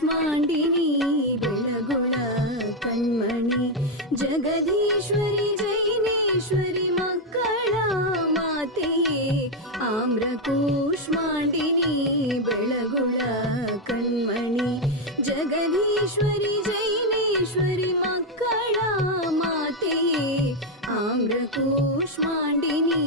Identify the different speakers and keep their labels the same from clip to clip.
Speaker 1: கூஷ்மாண்டினி ಬೆಳಗುಳ ಕಣ್ಮಣಿ ಜಗದೀಶ್ವರಿ ಜೈನೇಶ್ವರಿ ಮಕ್ಕಳ ಮಾತೆಯೇ ಆಮ್ರ ಕೂಷ್ಮಾಂಡಿನಿ ಬೆಳಗುಳ ಕಣ್ಮಣಿ ಜಗದೀಶ್ವರಿ ಜೈನೇಶ್ವರಿ ಮಕ್ಕಳ ಮಾತೆಯೇ ಆಮ್ರ ಕೂಷ್ಮಾಂಡಿನಿ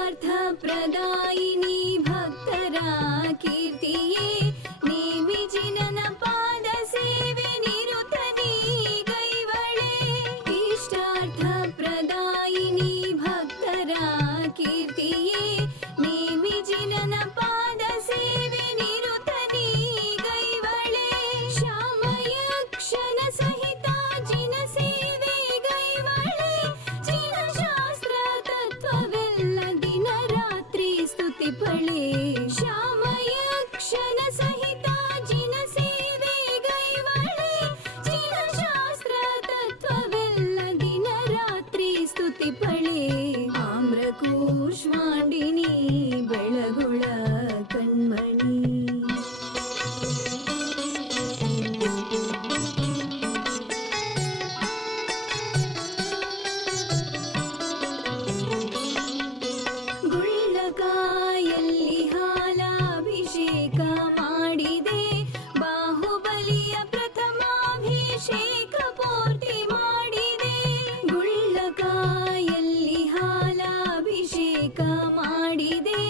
Speaker 1: पार्थप्रदायिनी ಗುಳ್ಳಕಾಯಲ್ಲಿ ಹಾಲ ಅಭಿಷೇಕ ಮಾಡಿದೆ ಬಾಹುಬಲಿಯ ಪ್ರಥಮಾಭಿಷೇಕ ಪೋಟಿ ಮಾಡಿದೆ ಗುಳ್ಳಕಾಯಲ್ಲಿ ಹಾಲಾಭಿಷೇಕ ಮಾಡಿದೆ